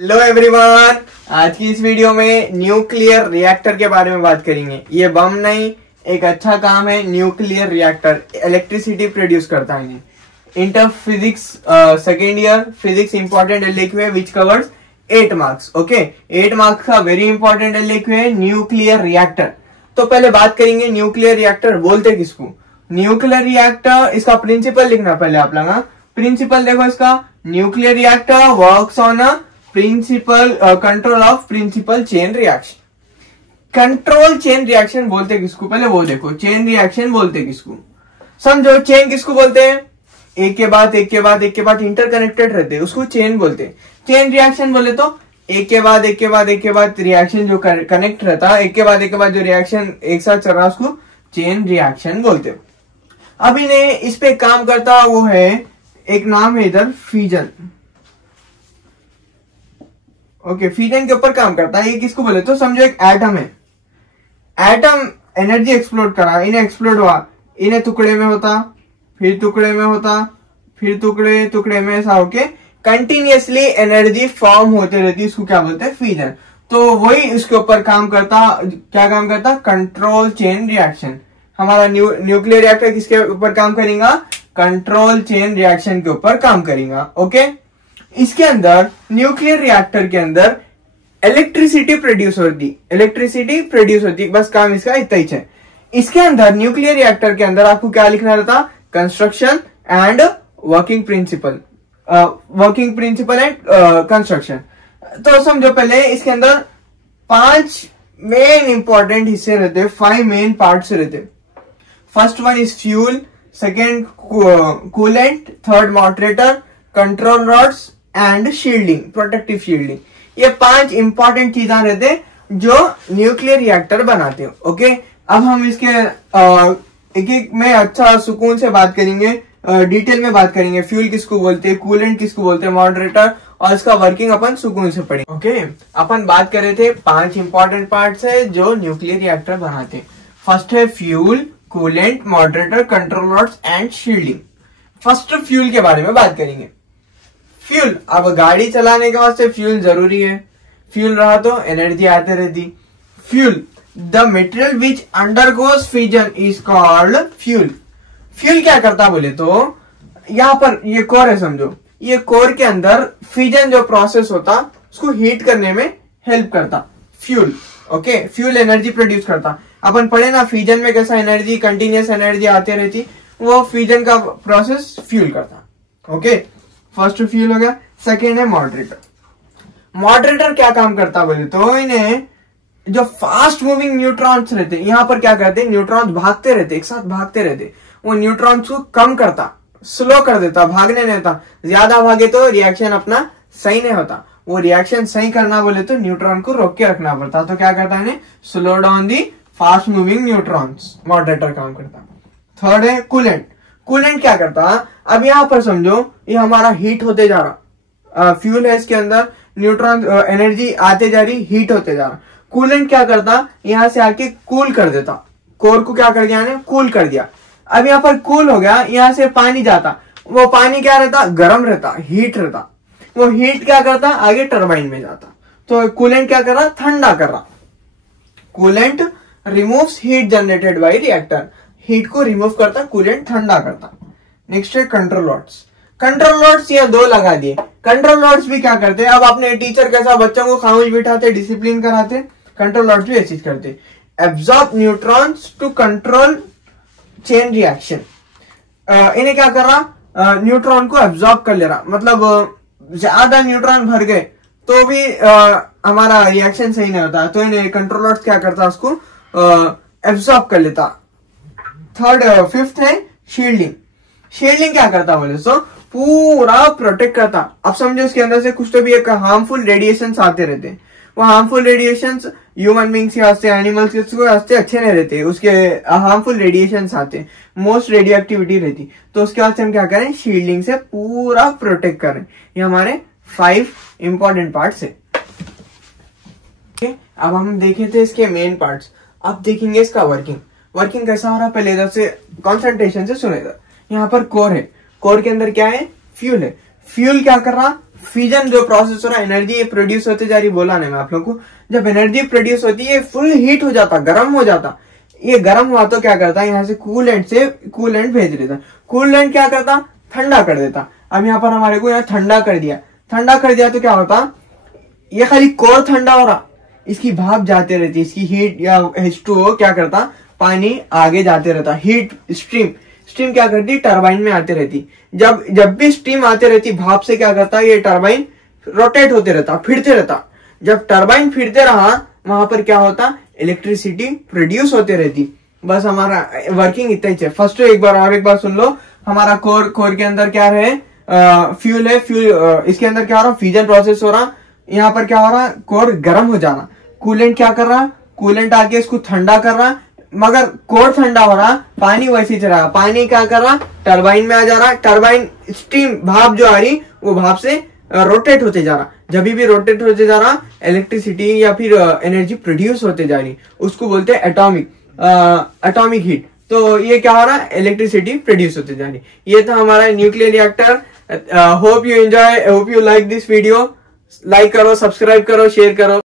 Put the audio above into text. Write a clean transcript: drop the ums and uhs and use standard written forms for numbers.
Hello everyone, आज की इस वीडियो में न्यूक्लियर रिएक्टर के बारे में बात करेंगे। ये बम नहीं, एक अच्छा काम है। न्यूक्लियर रिएक्टर इलेक्ट्रिसिटी प्रोड्यूस करता है। Inter physics second year physics important लिखे which covers 8 marks. Okay, 8 marks का वेरी इंपॉर्टेंट लिखे न्यूक्लियर रिएक्टर। तो पहले बात करेंगे न्यूक्लियर रिएक्टर बोलते किसको। न्यूक्लियर रिएक्टर, इसका प्रिंसिपल लिखना पहले आप लोग। प्रिंसिपल देखो इसका, nuclear reactor works on a principle control of principle chain reaction. Control chain reaction बोलते किसको, पहले वो देखो। चेन रिएक्शन बोलते किसको, समझो। चेन किसको बोलते हैं, एक के बाद एक के बाद एक के बाद इंटरकनेक्टेड रहते हैं, उसको चेन बोलते हैं। चेन रिएक्शन बोले तो एक के बाद एक के बाद एक के बाद रिएक्शन जो कनेक्ट रहता है, एक के बाद जो रिएक्शन एक साथ चल रहा है, उसको चेन रिएक्शन बोलते हैं। अब इन्हें इस पे काम करता वो है, एक नाम है इधर फ्यूजन। ओके, फ्यूजन के ऊपर काम करता है। ये किसको बोले तो समझो एक एटम है। एटम एनर्जी एक्सप्लोड करा, इन्हें एक्सप्लोड हुआ, इन्हें टुकड़े में होता, फिर टुकड़े में होता, फिर टुकड़े में ऐसा होके कंटिन्यूअसली एनर्जी फॉर्म होते रहती है। इसको क्या बोलते हैं, फ्यूजन। तो वही इसके ऊपर काम करता, क्या काम करता, कंट्रोल चेन रिएक्शन। हमारा न्यूक्लियर रिएक्टर किसके ऊपर काम करेगा, कंट्रोल चेन रिएक्शन के ऊपर काम करेगा। ओके, इसके अंदर न्यूक्लियर रिएक्टर के अंदर इलेक्ट्रिसिटी प्रोड्यूस होती, बस काम इसका इतना ही है। इसके अंदर न्यूक्लियर रिएक्टर के अंदर आपको क्या लिखना रहता, construction and working principle and construction. तो समझो पहले इसके अंदर 5 मेन इंपॉर्टेंट हिस्से रहते, 5 मेन पार्ट्स रहते। First one is fuel, second coolant, third moderator, control rods and shielding, protective shielding. ये 5 इंपॉर्टेंट चीजें रहते जो न्यूक्लियर रिएक्टर बनाते हो। ओके, अब हम इसके एक एक में अच्छा सुकून से बात करेंगे, डिटेल में बात करेंगे। फ्यूल किसको बोलते हैं, कूलेंट किसको बोलते हैं, मॉडरेटर, और इसका वर्किंग अपन सुकून से पढ़ेंगे। ओके, अपन बात कर रहे थे 5 इंपॉर्टेंट पार्ट्स है जो न्यूक्लियर रिएक्टर बनाते हैं। फर्स्ट है fuel, coolant, moderator, control rods and shielding. First fuel के बारे में बात करेंगे। फ्यूल, अब गाड़ी चलाने के वास्ते फ्यूल जरूरी है। फ्यूल रहा तो एनर्जी आते रहती। Fuel, the material which undergoes fusion is called fuel. Fuel क्या करता बोले तो, यहाँ पर ये कोर है, समझो। ये कोर के अंदर फ्यूजन जो प्रोसेस होता, उसको हीट करने में हेल्प करता fuel. Okay, fuel energy produce करता। अपन पढ़े ना फ्यूजन में कैसा एनर्जी, कंटिन्यूस एनर्जी आते रहती, वो फ्यूजन का प्रोसेस फ्यूल करता। ओके, फर्स्ट फ्यूल हो गया। सेकेंड है मॉडरेटर। मॉडरेटर क्या काम करता बोले तो, इन्हें जो फास्ट मूविंग न्यूट्रॉन्स रहते, यहाँ पर क्या करते, न्यूट्रॉन्स भागते रहते, एक साथ भागते रहते, वो न्यूट्रॉन्स को कम करता, स्लो कर देता, भागने नहीं देता। ज्यादा भागे तो रिएक्शन अपना सही नहीं होता। वो रिएक्शन सही करना बोले तो न्यूट्रॉन को रोक के रखना पड़ता। तो क्या करता है, slow down the fast moving neutrons, moderator काम करता। थर्ड है कूलेंट। कूलेंट क्या करता, अब यहाँ पर समझो ये हमारा हीट होते जा रहा, फ्यूल है, इसके अंदर न्यूट्रॉन एनर्जी आते जा रही, हीट होते जा रहा। कूलेंट क्या करता, यहाँ से आके कूल कर देता, कोर को क्या कर दिया, कूल कर दिया। अब यहाँ पर कूल हो गया, यहाँ से पानी जाता, वो पानी क्या रहता, गर्म रहता, हीट रहता। वो हीट क्या करता, आगे टरबाइन में जाता। तो कूलेंट क्या कर रहा, ठंडा कर रहा। Coolant removes heat generated by reactor, heat को रिमूव करता, कूलेंट ठंडा करता। नेक्स्ट है कंट्रोल रॉड्स। कंट्रोल रॉड्स ये 2 लगा दिए। कंट्रोल रॉड्स भी क्या करते हैं, अब अपने टीचर कैसा बच्चों को खामोश बिठाते, डिसिप्लिन कराते, कंट्रोल रॉड्स भी ऐसी करते। Absorb neutrons to control chain reaction. इन्हें क्या कर रहा, न्यूट्रॉन को एब्जॉर्ब कर ले रहा, मतलब ज्यादा न्यूट्रॉन भर गए तो भी हमारा रिएक्शन सही नहीं होता, तो इन्हें कंट्रोल रॉड्स क्या करता, उसको एब्जॉर्ब कर लेता। फिफ्थ है शील्डिंग। शील्डिंग क्या करता बोले तो, पूरा प्रोटेक्ट करता। अब समझो इसके अंदर से कुछ तो भी एक हार्मफुल रेडिएशंस आते रहते हैं। वो हार्मफुल रेडिएशंस ह्यूमन बींग्स के वास्ते, एनिमल्स के वास्ते अच्छे नहीं रहते, उसके हार्मफुल रेडिएशंस आते, मोस्ट रेडियो एक्टिविटी रहती। तो उसके वास्ते हम क्या करें, शील्डिंग से पूरा प्रोटेक्ट करें। ये हमारे 5 इंपॉर्टेंट पार्ट्स है। अब हम देखे थे इसके मेन पार्ट्स, अब देखेंगे इसका वर्किंग कैसा हो रहा। पहले इधर से कॉन्सेंट्रेशन से सुनेगा। यहाँ पर कोर है, कोर के अंदर क्या है, फ्यूल है। फ्यूल क्या कर रहा, फ्यूजन जो प्रोसेस हो रहा है, एनर्जी प्रोड्यूस होते जा रही, बोला नहीं मैं आप लोग को, जब एनर्जी प्रोड्यूस होती है फुल हीट हो जाता, गर्म हो जाता, ये गर्म हुआ तो क्या करता है, यहाँ से कूलेंट भेज देता, कूलेंट क्या करता, ठंडा कर देता। अब यहाँ पर हमारे को यहाँ ठंडा कर दिया तो क्या होता, ये खाली कोर ठंडा हो रहा, इसकी भाप जाते रहती, इसकी हीट या H2O क्या करता, पानी आगे जाते रहता, हीट स्ट्रीम क्या करती, टरबाइन में आते रहती। जब भी स्टीम आते रहती भाप से, क्या करता ये टरबाइन रोटेट होते रहता, फिरते रहता। जब टरबाइन फिरते रहा वहां पर क्या होता, इलेक्ट्रिसिटी प्रोड्यूस होते रहती। बस हमारा वर्किंग इतना ही है। फर्स्ट एक बार सुन लो, हमारा कोर के अंदर क्या है, फ्यूल है, इसके अंदर क्या हो रहा, फ्यूजन प्रोसेस हो रहा, यहाँ पर क्या हो रहा, कोर गर्म हो जाना, कूलेंट क्या कर रहा, कूलेंट आके इसको ठंडा कर रहा, मगर कोर ठंडा हो रहा, पानी वैसे चल रहा, पानी क्या कर रहा, टरबाइन में आ जा रहा, टरबाइन स्टीम भाप जो आ रही वो भाप से रोटेट होते जा रहा, जब भी रोटेट होते जा रहा इलेक्ट्रिसिटी या फिर एनर्जी प्रोड्यूस होते जा रही, उसको बोलते हैं एटॉमिक हीट। तो ये क्या हो रहा है, इलेक्ट्रिसिटी प्रोड्यूस होते जा रही। ये था हमारा nuclear reactor. Hope you enjoy, hope you like this video. Like करो, सब्सक्राइब करो, शेयर करो।